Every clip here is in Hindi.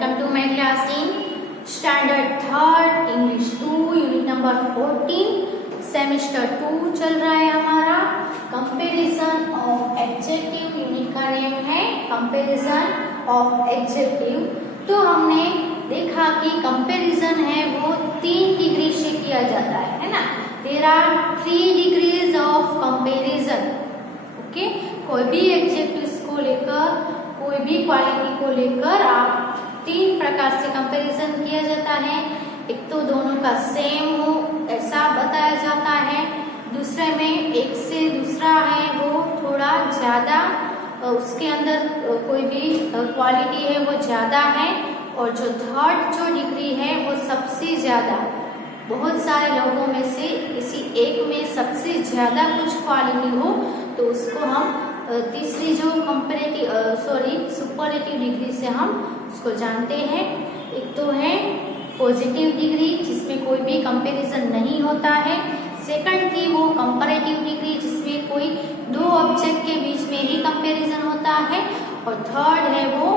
Welcome to my class in Standard 3rd English 2 Unit number 14 Semester 2 चल रहा है हमारा। Comparison of Adjective यूनिट का नेम है Comparison of Adjective। तो हमने देखा कि कंपैरिजन है वो 3 डिग्री से किया जाता है ना। There are 3 degrees of comparison। Okay, कोई भी एडजेक्टिव्स को लेकर, कोई भी क्वालिटी को लेकर आप 3 प्रकार से कंपैरिजन किया जाता है। एक तो दोनों का सेम हो ऐसा बताया जाता है, दूसरे में एक से दूसरा है वो थोड़ा ज्यादा, उसके अंदर कोई भी क्वालिटी है वो ज्यादा है, और जो थर्ड जो डिग्री है वो सबसे ज्यादा, बहुत सारे लोगों में से किसी एक में सबसे ज्यादा कुछ क्वालिटी हो तो उसको हम तीसरी जो सुपरलेटिव डिग्री से हम उसको जानते हैं। एक तो है पॉजिटिव डिग्री जिसमें कोई भी कंपैरिजन नहीं होता है। सेकंड थी वो कंपैरेटिव डिग्री जिसमें कोई दो ऑब्जेक्ट के बीच में ही कंपैरिजन होता है, और थर्ड है वो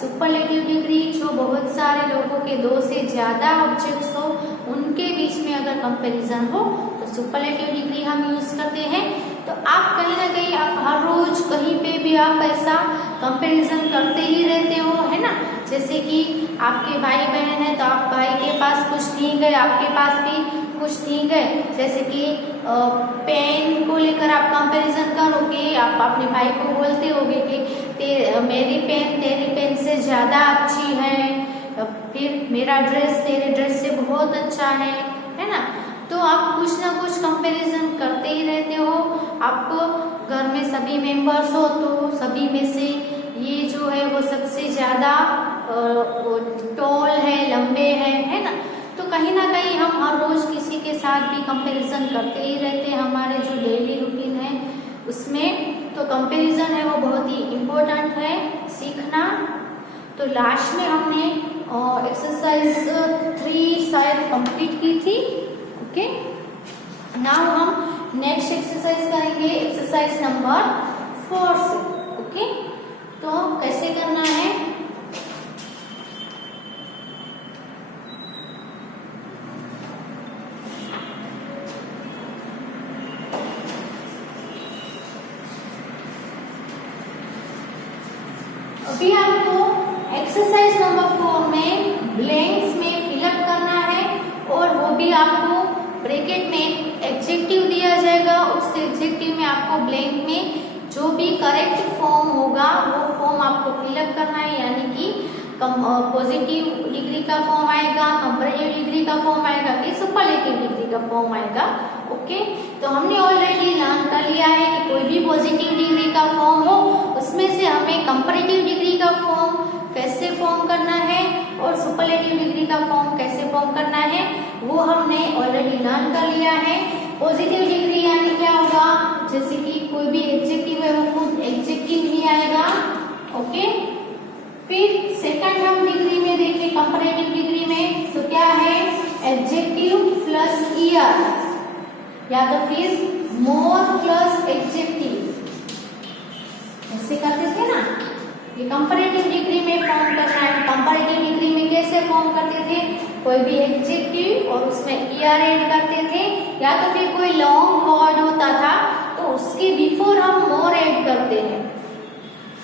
सुपरलेटिव डिग्री जो बहुत सारे लोगों के 2 से ज्यादा ऑब्जेक्ट्स हो उनके बीच में अगर कंपैरिजन हो तो सुपरलेटिव डिग्री हम यूज करते हैं। तो आप कहीं ना कहीं आप हर रोज कहीं पे भी आप ऐसा कंपैरिजन करते ही रहते हो, है ना। जैसे कि आपके भाई बहन है तो आप भाई के पास कुछ नहीं गए, आपके पास भी कुछ नहीं गए। जैसे कि पेन को लेकर आप कंपैरिजन करोगे, आप अपने भाई को बोलते होगे कि मेरी पेन तेरी पेन से ज्यादा अच्छी है, फिर मेरा ड्रेस तेरे ड्रेस से बहुत अच्छा है ना। तो आप कुछ ना कुछ कंपैरिजन करते ही रहते हो। आपको घर में सभी मेंबर्स हो तो सभी में से ये जो है वो सबसे ज्यादा टॉल है, लंबे है ना। तो कहीं ना कहीं हम हर रोज किसी के साथ भी कंपैरिजन करते ही रहते हैं हमारे जो डेली रूटीन है उसमें। तो कंपैरिजन है वो बहुत ही इम्पोर्टेंट है सीखना। तो लास्ट में हमने एक्सरसाइज 3 शायद कंप्लीट की थी। ओके, नाउ हम नेक्स्ट एक्सरसाइज करेंगे, एक्सरसाइज नंबर 4 से। ओके, तो कैसे करना है, अभी आपको एक्सरसाइज नंबर 4 में ब्लैंक्स में फिलअप करना है, और वो भी आपको ब्रैकेट में एडजेक्टिव दिया जाएगा। उस एडजेक्टिव में आपको ब्लैंक में जो भी करेक्ट फॉर्म होगा वो फॉर्म आपको फिलअप करना है, यानी कि पॉजिटिव डिग्री का फॉर्म आएगा, कंपैरेटिव डिग्री का फॉर्म आएगा कि सुपरलेटिव डिग्री का फॉर्म आएगा। ओके, तो हमने ऑलरेडी लर्न कर लिया है कि कोई भी पॉजिटिव डिग्री का फॉर्म हो उसमें से हमें कंपैरेटिव डिग्री का फॉर्म कैसे फॉर्म करना है और सुपरलेटिव डिग्री का फॉर्म कैसे फॉर्म करना है वो हमने ऑलरेडी लर्न कर लिया है। पॉजिटिव डिग्री यानी क्या होगा, जैसे कि कोई भी एडजेक्टिव है वो खुद एडजेक्टिव ही आएगा। ओके, फिर सेकंड हम डिग्री में देखें कंपैरेटिव डिग्री में तो क्या है, एडजेक्टिव प्लस ईआर, या तो फिर मोर प्लस एडजेक्टिव, ऐसे करते थे ना। ये कंपैरेटिव डिग्री में फॉर्म करना है। कंपैरेटिव डिग्री में कैसे फॉर्म करते थे, कोई भी एडजेक्टिव और उसमें ईआर ऐड करते थे, या तो फिर कोई लॉन्ग वर्ड होता था तो उसके बिफोर हम मोर ऐड करते हैं।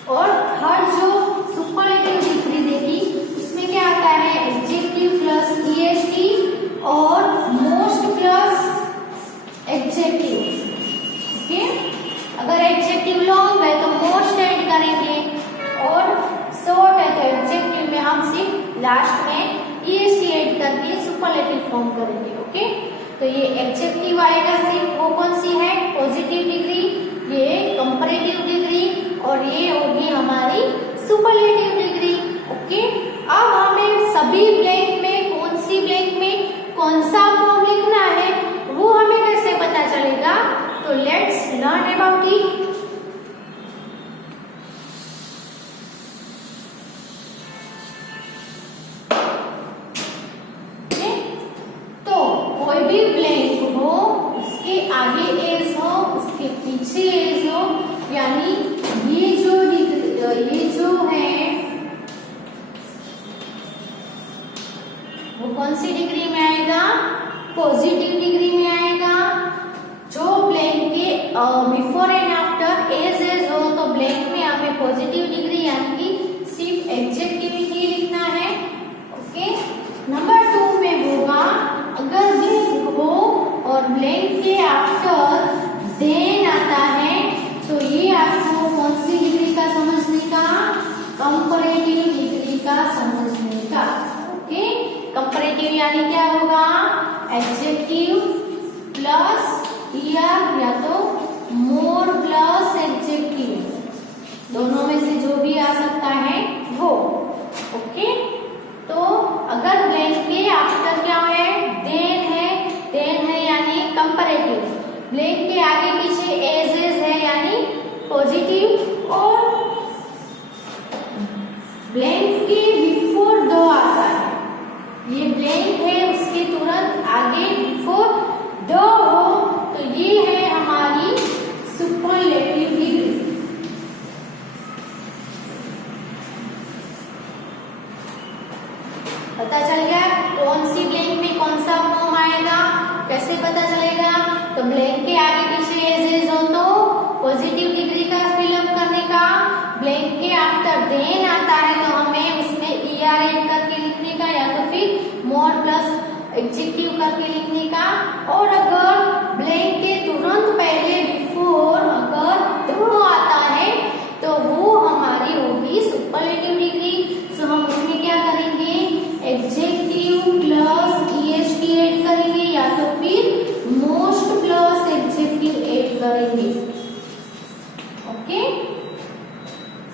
और थर्ड जो सुपरलेटिव डिग्री देखी उसमें क्या आता है, एडजेक्टिव प्लस ईएसटी और मोस्ट प्लस एडजेक्टिव। ओके, अगर एडजेक्टिव लॉन्ग है तो मोस्ट ऐड करेंगे, और शॉर्ट है तो एडजेक्टिव में हम सिर्फ लास्ट में ईएसटी ऐड करके सुपरलेटिव फॉर्म करेंगे। ओके, तो ये एडजेक्टिव आएगा सिर्फ वो कौन सी है, पॉजिटिव डिग्री, ये कंपैरेटिव डिग्री, और ये होगी हमारी सुपरलेटिव डिग्री। ओके, अब हमें सभी ब्लैंक में कौन सी ब्लैंक में कौन सा फॉर्म लिखना है वो हमें कैसे पता चलेगा, तो लेट्स लर्न अबाउट इट। तो कोई भी ब्लैंक हो उसके आगे एज हो उसके पीछे एज हो, यानी ये जो है कौन सी डिग्री में आएगा? पॉजिटिव डिग्री में आएगा। जो ब्लैंक के बिफोर एंड आफ्टर एज हो तो ब्लैंक में हमें पॉजिटिव डिग्री यानी कि सिर्फ एडजेक्टिविटी लिखना है। ओके, नंबर 2 में होगा अगर ब्लैंक हो और ब्लैंक के आफ्टर देन आता है तो ये आपको कौन सी डिग्री का समझने का? कंपैरेटिव डिग्री का समझने का। ओके, कंपैरेटिव यानी क्या होगा? एडजेक्टिव प्लस या तो मोर प्लस एडजेक्टिव, दोनों में से जो भी आ सकता है वो। ओके, तो अगर ब्लैंक के आफ्टर क्या है? देन है यानी कंपैरेटिव। ब्लैंक के आगे पीछे एज है यानी पॉजिटिव, और ब्लैंक के बिफोर दो आता है। ये ब्लैंक है उसके तुरंत आगे बिफोर दो हो तो ये है हमारी सुपरलेटिव डिग्री। पता चल गया कौन सी ब्लैंक में कौन सा फॉर्म आएगा? कैसे पता चलेगा? तो ब्लैंक के आगे पीछे एज हो तो पॉजिटिव डिग्री का फिलअप करने का, ब्लैंक के आफ्टर देन आता है तो हमें उसमें er ऐड करके लिखने का या तो फिर मोर प्लस एडजेक्टिव करके लिखने का। और अगर ब्लैंक के तुरंत पहले बिफोर अगर दो आता है तो वो हमारी होगी सुपरलेटिव डिग्री। सो हम उसमें क्या करेंगे? एडजेक्टिव प्लस est ऐड करेंगे या तो फिर मोस्ट प्लस एडजेक्टिव ऐड करेंगे। ओके,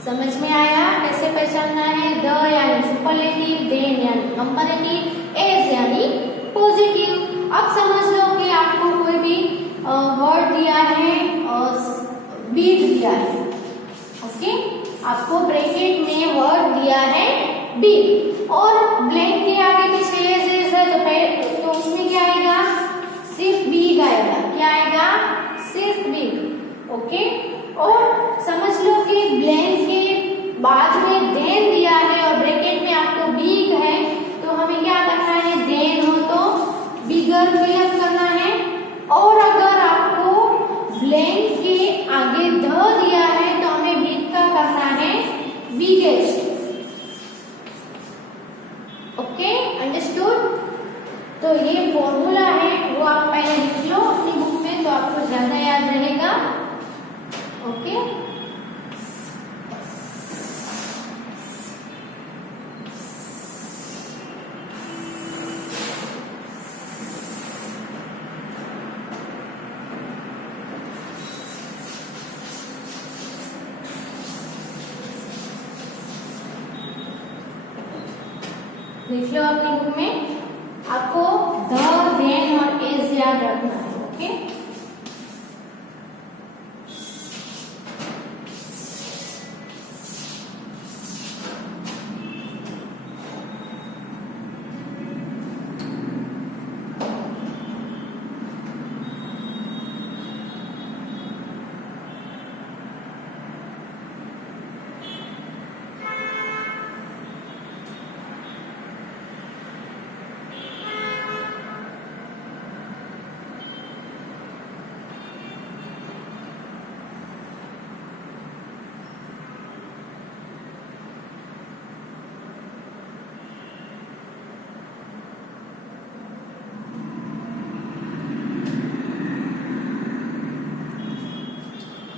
समझ में आया कैसे पहचानना है? द यानी सुपरलेटिव, देन यानी कंपैरेटिव, एज यानी पॉजिटिव। अब समझ लो कि आपको कोई भी वर्ड दिया है और बीट दिया है। ओके, आपको ब्रैकेट में वर्ड दिया है बीट और ब्लैंक के आगे पीछे एज है तो उसमें क्या आएगा? सिर्फ बीट आएगा। क्या आएगा? सिर्फ बीट। ओके, और समझ लो कि ब्लैंक के बाद में देन दिया है और ब्रैकेट में आपको बिग है तो हमें क्या करना है? देन हो तो बिगर फिलअप करना है। और अगर आपको ब्लैंक के आगे द दिया है तो हमें बिग का करना है बिगेस्ट। Okay, understood? तो ये फॉर्मूला है वो आप पहले लिख लो अपनी बुक में तो आपको ज्यादा याद रहेगा। ओके, लिख लो अपनी बुक में। आपको द, देन और एज याद रखना है। Okay,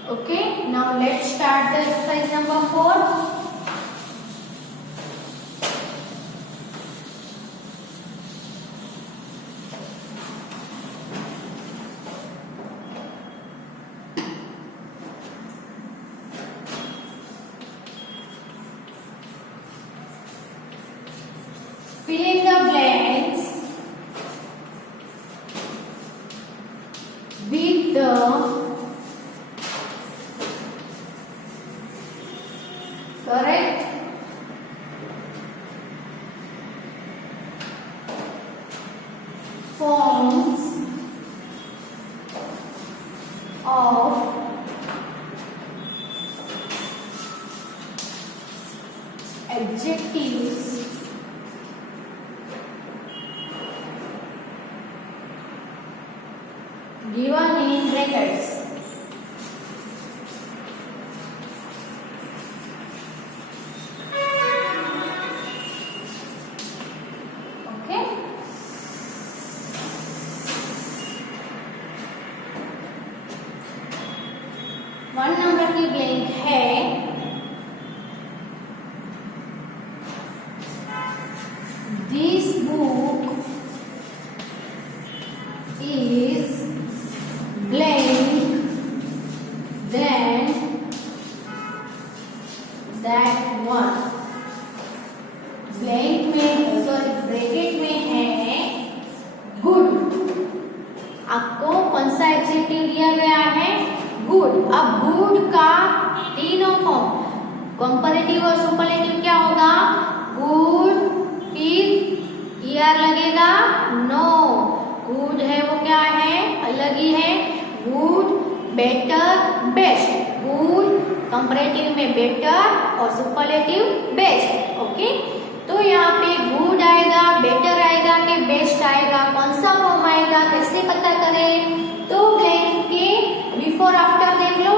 Okay, now let's start the exercise number 4. Fill in the blanks with the correct forms of adjectives in brackets. Okay. One number की ब्लैंक है this book is blank than that one. Blank में सॉरी ब्रैकेट में है गुड। आपको कौन सा एडजेक्टिव दिया गया है? गुड। अब गुड का तीनों फॉर्म कंपैरेटिव और सुपरलेटिव क्या होगा? गुड फिर ईआर लगेगा? नो, गुड है वो क्या है? अलग ही है। Good, better, best. Good comparative में बेटर और सुपरलेटिव बेस्ट। ओके, तो यहाँ पे गुड आएगा, बेटर आएगा कि बेस्ट आएगा? कौन सा फॉर्म आएगा, कैसे पता करें? तो ब्लैंक के बिफोर आफ्टर देख लो।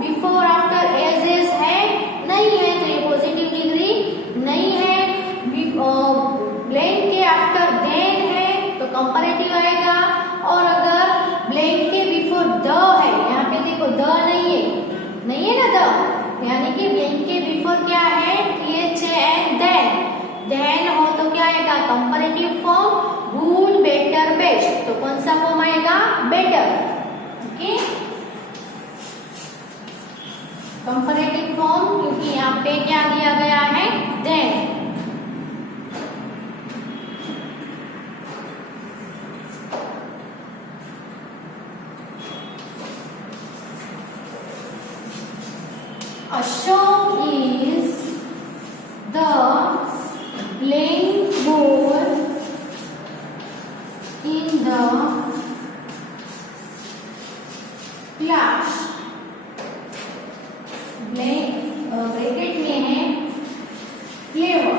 बिफोर आफ्टर एज एज है? नहीं है, तो ये पॉजिटिव डिग्री नहीं है। ब्लैंक के आफ्टर देन है तो कंपैरेटिव आएगा। और अगर ब्लैंक के बिफोर द है, यहाँ पे देखो द नहीं है ना द, यानी कि ब्लैंक के बिफोर क्या है? th एंड देन हो तो क्या आएगा? Comparative form good, better, best. तो कौन सा फॉर्म आएगा? बेटर। ओके, कंपैरेटिव फॉर्म, क्योंकि यहाँ पे क्या दिया गया है? Then. Ashok is the blackboard in the class. Bracket में है क्लेवर।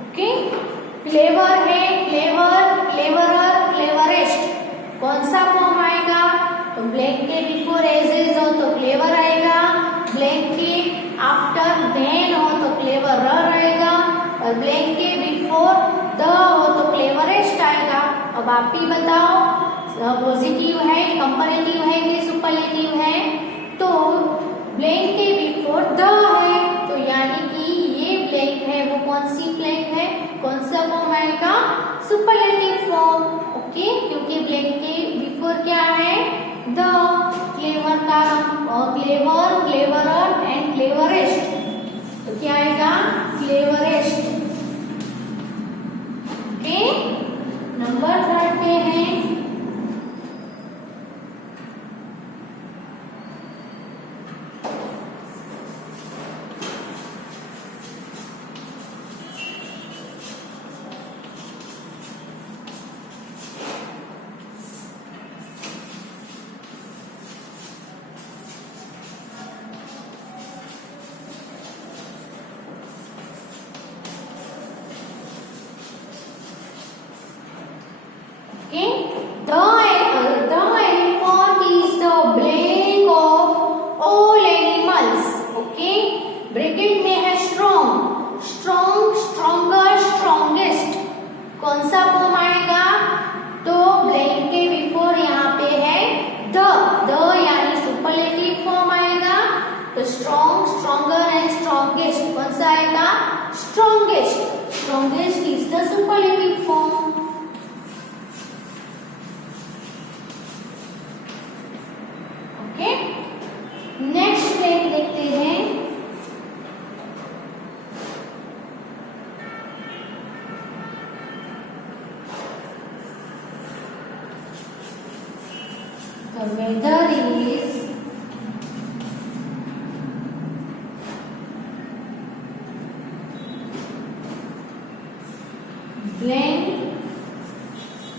ओके, क्लेवर है, क्लेवर, क्लेवरर, क्लेवरेस्ट। कौन सा फॉर्म आएगा? तो ब्लैंक के बिफोर एज एज हो तो क्लेवर आएगा, ब्लैंक के आफ्टर देन हो तो क्लेवरर आएगा, और ब्लैंक के बिफोर द हो तो क्लेवरेस्ट आएगा। अब आप ही बताओ, पॉजिटिव है, कंपैरेटिव है कि सुपरलेटिव है? तो ब्लैंक के बिफोर द है, तो यानी कि ये ब्लैंक है वो कौन सी ब्लैंक है? कौन सा फॉर्म आएगा? Superlative form. ओके, क्योंकि ब्लैंक के बिफोर क्या है? द। क्लेवर का क्लेवर, क्लेवरर एंड क्लेवरेस्ट, तो क्या आएगा? क्लेवरेस्ट। ओके, नंबर 3 पे है the elephant is the blank of all animals. Okay, bracket में है strong, strong, stronger, strongest। कौन सा फॉर्म आएगा? तो ब्लैंक के बिफोर यहाँ पे है द यानी सुपरलेटिव फॉर्म आएगा। तो स्ट्रॉन्ग, स्ट्रॉन्गर एंड स्ट्रॉन्गेस्ट, कौन सा आएगा? Strongest. Strongest is the superlative form. Next एक देखते हैं, the weather is blank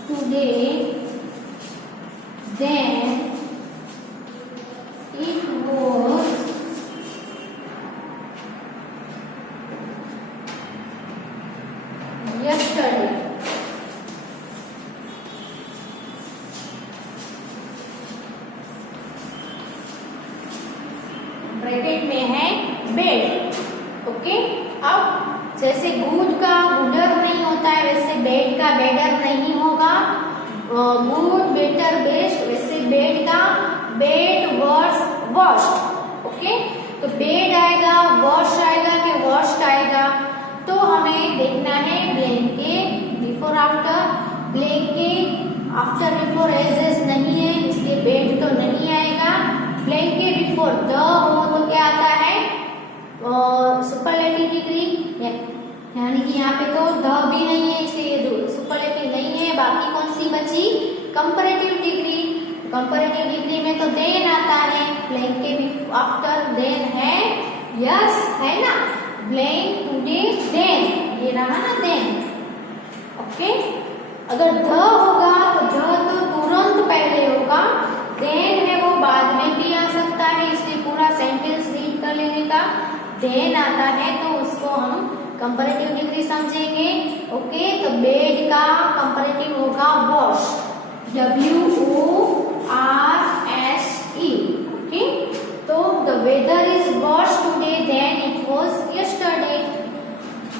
today then it was yesterday। अब जैसे गुड का गुडर नहीं होता है वैसे बेड का बेडर नहीं होगा, गुड बेटर बेस्ट वैसे बेड का बेड वर्स वर्स्ट। ओके, तो बेड आएगा, वर्स्ट आएगा कि वर्स्ट आएगा, तो हमें देखना है ब्लैंक के बिफोर आफ्टर, ब्लैंक के आफ्टर बिफोर एज एज नहीं है इसलिए बेड तो नहीं आएगा, ब्लैंक के बिफोर द हो तो क्या आता है सुपरलेटिव डिग्री, यानी कि यहाँ पे तो द भी नहीं है इसलिए सुपरलेटिव नहीं है। बाकी कौन सी बची, कंपैरेटिव डिग्री, कंपैरेटिव डिग्री में तो देन आता है, ब्लैंक के आफ्टर देन है, यस है ना, ब्लैंक टुडे देन, ये रहा ना देन। ओके, अगर द होगा तो द तो तुरंत पहले होगा, देन है वो बाद में भी आ सकता है, इसलिए पूरा सेंटेंस रीड कर लेने का, देन आता है तो उसको हम कंपैरेटिव डिग्री समझेंगे। ओके, तो बेड का कंपैरेटिव होगा वॉश, WORSE। ओके, तो the weather is verse today then it was yesterday.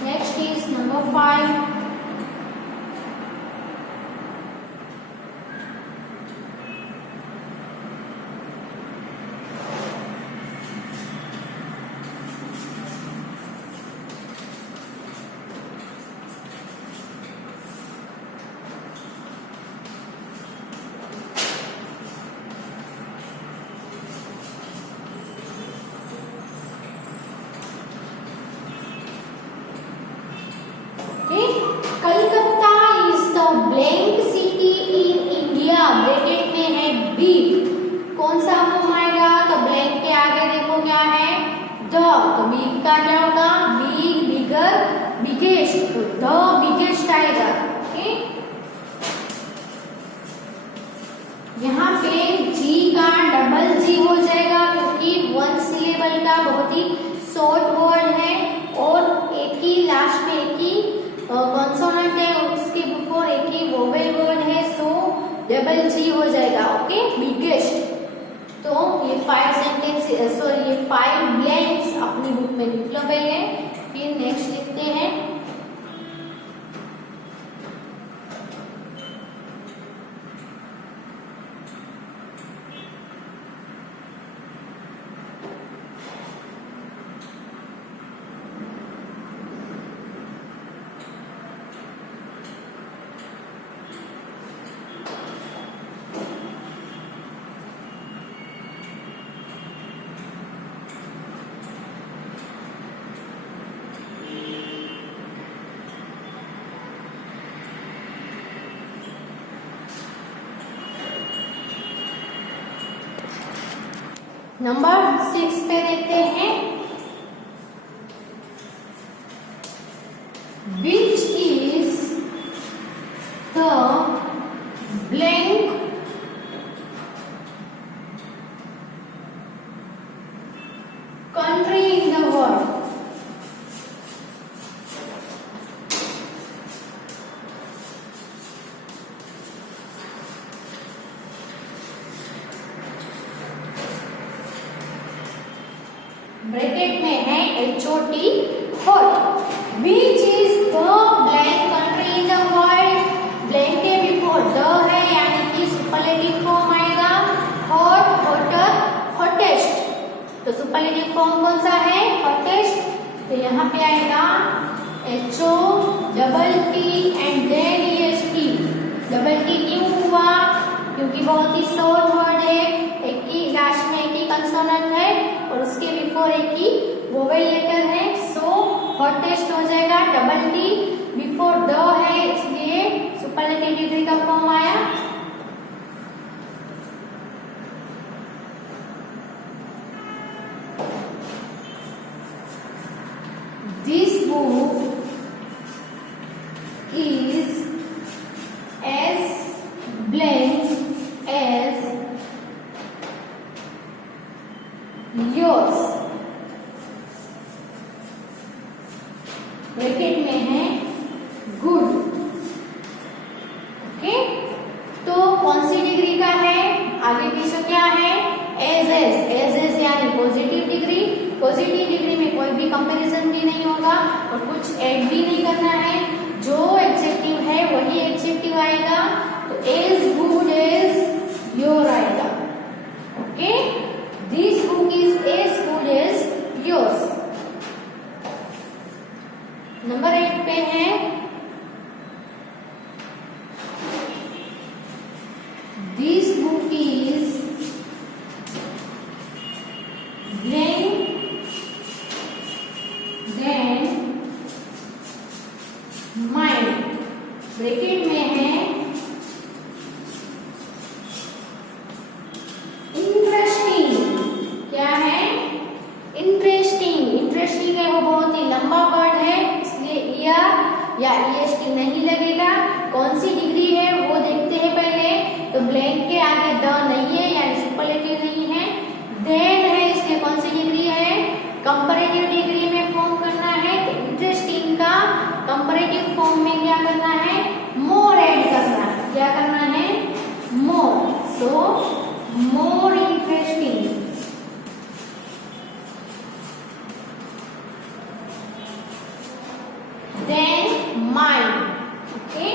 Next is number 5। Calcutta is the blank city in India, bracket में है बिग, कौन सा फॉर्म आएगा, तो ब्लैंक के आगे देखो क्या है द, तो बिग का क्या होगा, बिग, बिगर, बिगेस्ट, तो द बिगेस्ट आएगा। ओके, यहाँ पे जी का डबल जी हो जाएगा क्योंकि वन सिलेबल का बहुत ही शॉर्ट वर्ड है और एक ही लास्ट में एक ही कॉन्सोनेंट है, उसके बिफोर एक ही वोवेल वर्ड है, सो डबल जी हो जाएगा। Okay, biggest. तो ये 5 सेंटेंस सॉरी ये 5 ब्लैंक्स अपनी बुक में लिख लो पहले, फिर नेक्स्ट लिखते हैं। नंबर 6 पे देखते हैं, which is the blank country in the world. Bracket में है HOT hot, which is the blank country in the world, blank के बिफोर द है यानी कि सुपरलेटिव फॉर्म आएगा, हॉट, हॉटर, हॉटेस्ट, तो सुपरलेटिव फॉर्म कौन सा है, हॉटेस्ट, तो यहाँ पे आएगा HOTT and then EST। Double T क्यों हुआ, क्योंकि बहुत ही शॉर्ट वर्ड है, एक ही लास्ट में एक ही कंसोनेंट है और उसके बिफोर एक ही वोवेल लेटर है, सो हॉटेस्ट हो जाएगा, डबल टी बिफोर द है इसलिए सुपरलेटिव डिग्री का फॉर्म आया। This book is as blank as yours। Bracket में है गुड। ओके, तो कौन सी डिग्री का है, आगे पीछे क्या है, एज एज यानी पॉजिटिव डिग्री, पॉजिटिव डिग्री में कोई भी कंपैरिजन भी नहीं होगा, और कुछ ऐड भी नहीं करना है, जो एडजेक्टिव है वही एडजेक्टिव आएगा। तो एज गुड एज योर आएगा। Okay, this book is as good as yours. Number 8 पे है this book is blank then mine। Bracket में है इंटरेस्टिंग। क्या है? इंटरेस्टिंग। इंटरेस्टिंग है वो बहुत ही लंबा वर्ड है, इसलिए ईआर या ईएसटी नहीं लगेगा। कौन सी डिग्री है वो देखते हैं पहले। तो ब्लैंक के आगे द नहीं है, यानी सुपरलेटिव नहीं है। देन है, इसलिए कौन सी डिग्री है? कंपैरेटिव डिग्री में फॉर्म करना है। तो इंटरेस्टिंग का कंपैरेटिव फॉर्म में क्या करना है? मोर ऐड करना है। क्या करना है? More. So more interesting. Then mind. Okay,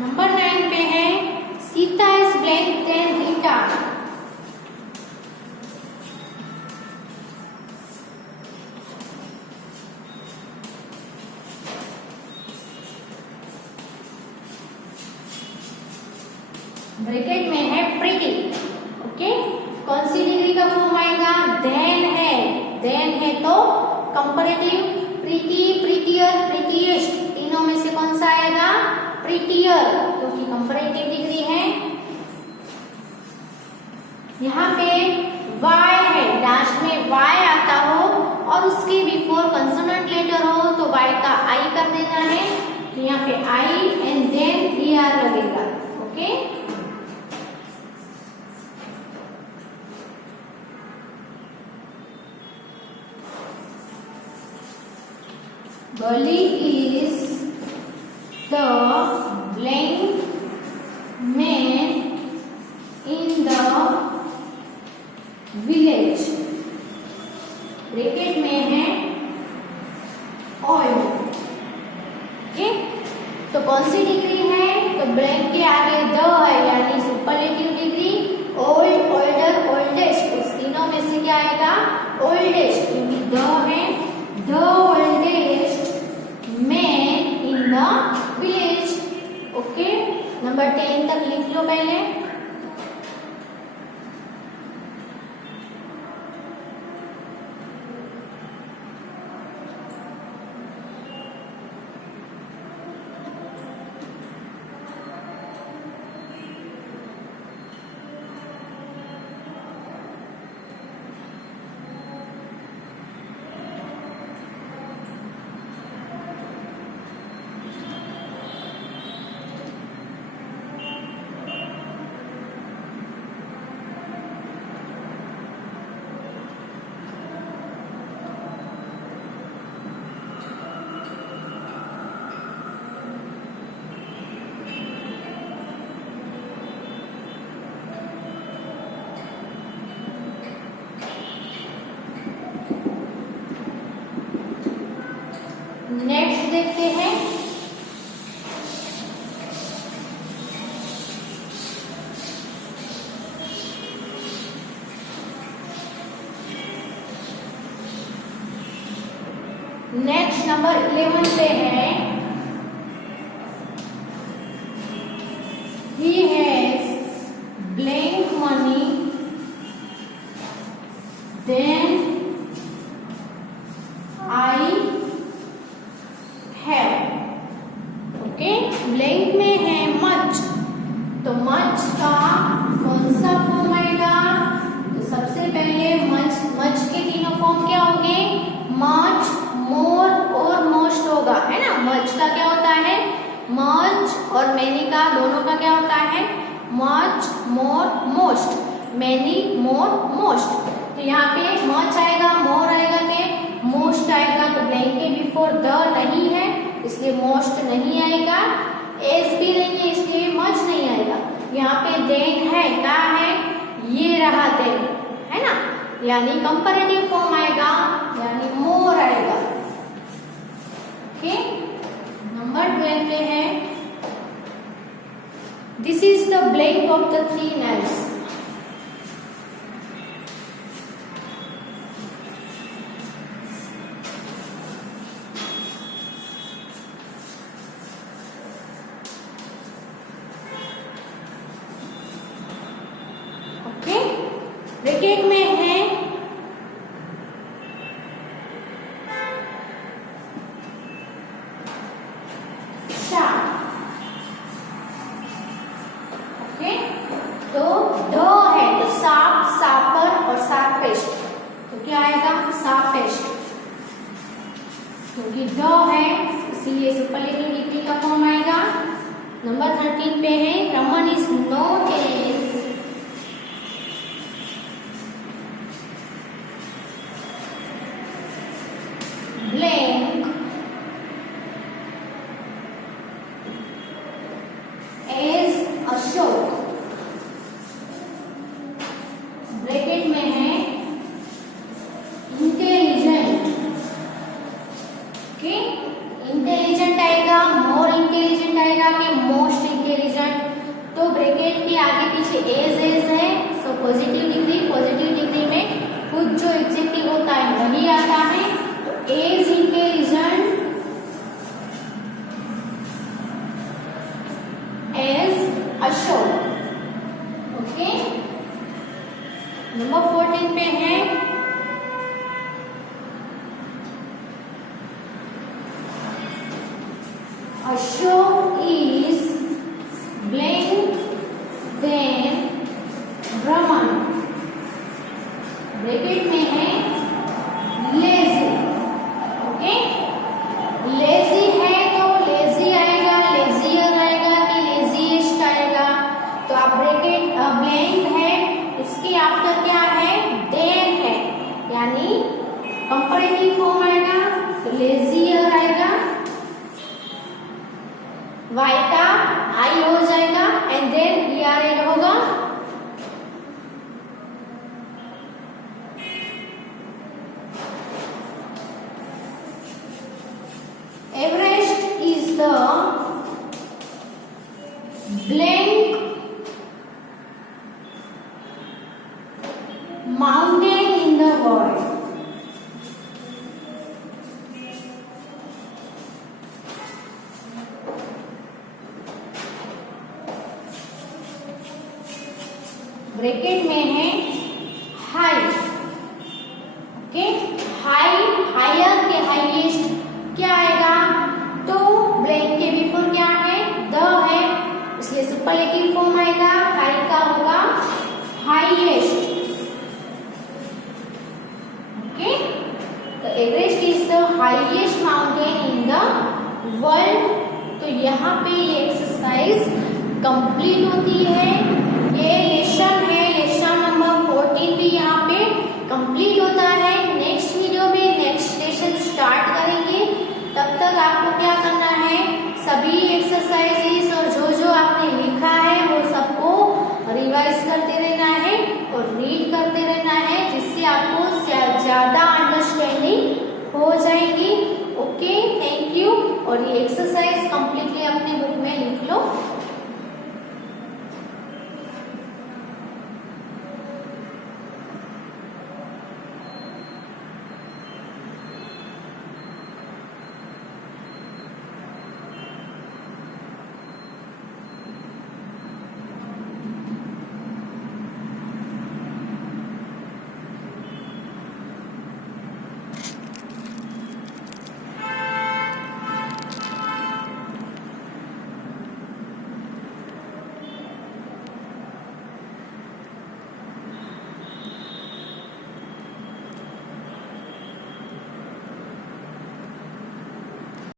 number 9 पे है Sita is blank than Rita. Bracket में है प्रीटी। ओके, कौन सी डिग्री का फॉर्म आएगा? देन है। देन है तो कंपैरेटिव। प्रीटी, प्रीटियर, प्रीटीएस्ट, तीनों में से कौन सा आएगा? प्रीटियर, क्योंकि कंपैरेटिव डिग्री है। यहाँ पे वाई है, लास्ट में वाई आता हो और उसके बिफोर कंसोनेंट लेटर हो तो वाई का आई कर देना है। तो यहाँ पे आई एंड देन ईआर लगेगा। Okay, Gully is the blank man in the village। Bracket में है old। ओके, तो कौन सी डिग्री है? तो ब्लैंक के आगे द है, यानी superlative degree. Old, older, oldest, उस तीनों में से क्या आएगा? ओल्डेस्ट, क्योंकि द है। The oldest man in the village. Okay, number 10 तक लिख लो पहले। नेक्स्ट देखते हैं नेक्स्ट नंबर 11 पे है he has blank money then I have। Okay, blank में है मच, तो मच का कौन सा फॉर्म आएगा? तो सबसे पहले मच, मच के तीनों फॉर्म क्या होंगे? मच, मोर और मोस्ट होगा, है ना। मच का क्या होता है? मच, और मैनी का दोनों का क्या होता है? मच, मोर, मोस्ट। मैनी, मोर, मोस्ट। तो यहाँ पे मच आएगा, मोर आएगा के मोस्ट आएगा। तो ब्लैंक के बिफोर द नहीं है, इसलिए मोस्ट नहीं आएगा। एस भी नहीं है, इसलिए मच नहीं आएगा। यहाँ पे देन है, क्या है? ये रहा देन, है ना, यानी कंपैरेटिव फॉर्म आएगा, यानी मोर आएगा। blank of the three nails. Bracket में है शार्प। ओके, तो ढ है तो साप, सापर और सापेस्ट, तो क्या आएगा सापेस्ट, क्योंकि ढ है इसीलिए सुपरलेटिव डिग्री का फॉर्म आएगा। नंबर 13 पे है Raman is not as blank as Ashok। Bracket में है इंटेलिजेंट। ओके, इंटेलिजेंट आएगा, मोर इंटेलिजेंट आएगा कि मोस्ट इंटेलिजेंट, तो ब्रैकेट के आगे पीछे एज है, सो पॉजिटिव डिग्री में खुद जो एडजेक्टिव होता है वही आता है। Is intelligent as Ashok। Okay, number 14 पे है Ashok is blank than Brahman। Bracket में है lazy। लेजी है तो लेजी आएगा, लेजियर आएगा कि लेजीएस्ट आएगा, तो आप ब्रैकेट ब्लैंक है इसके आफ्टर क्या है देन है, यानी कंपैरेटिव फॉर्म आएगा तो लेजियर आएगा, वाई का आई हो जाएगा एंड देन ER होगा। Everest is the blank mountain in the world। Bracket में है हाई। ओके, हाई हायर के हाईएस्ट क्या आएगा, तो ब्लैंक के बिफोर क्या है द है, इसलिए सुपरलेटिव फॉर्म आएगा, हाई का होगा हाईएस्ट। ओके, तो Everest is the highest mountain in the world. तो यहाँ पे ये एक्सरसाइज कंप्लीट होती है, ये लेसन है, लेसन नंबर 14 भी यहाँ पे कंप्लीट होता है। नेक्स्ट वीडियो में नेक्स्ट लेसन स्टार्ट करेंगे, तब तक आपको क्या करना है, सभी एक्सरसाइजेस और जो आपने लिखा है वो सबको रिवाइज करते रहना है और रीड करते रहना है, जिससे आपको ज्यादा अंडरस्टैंडिंग हो जाएगी। Okay, thank you. और ये एक्सरसाइज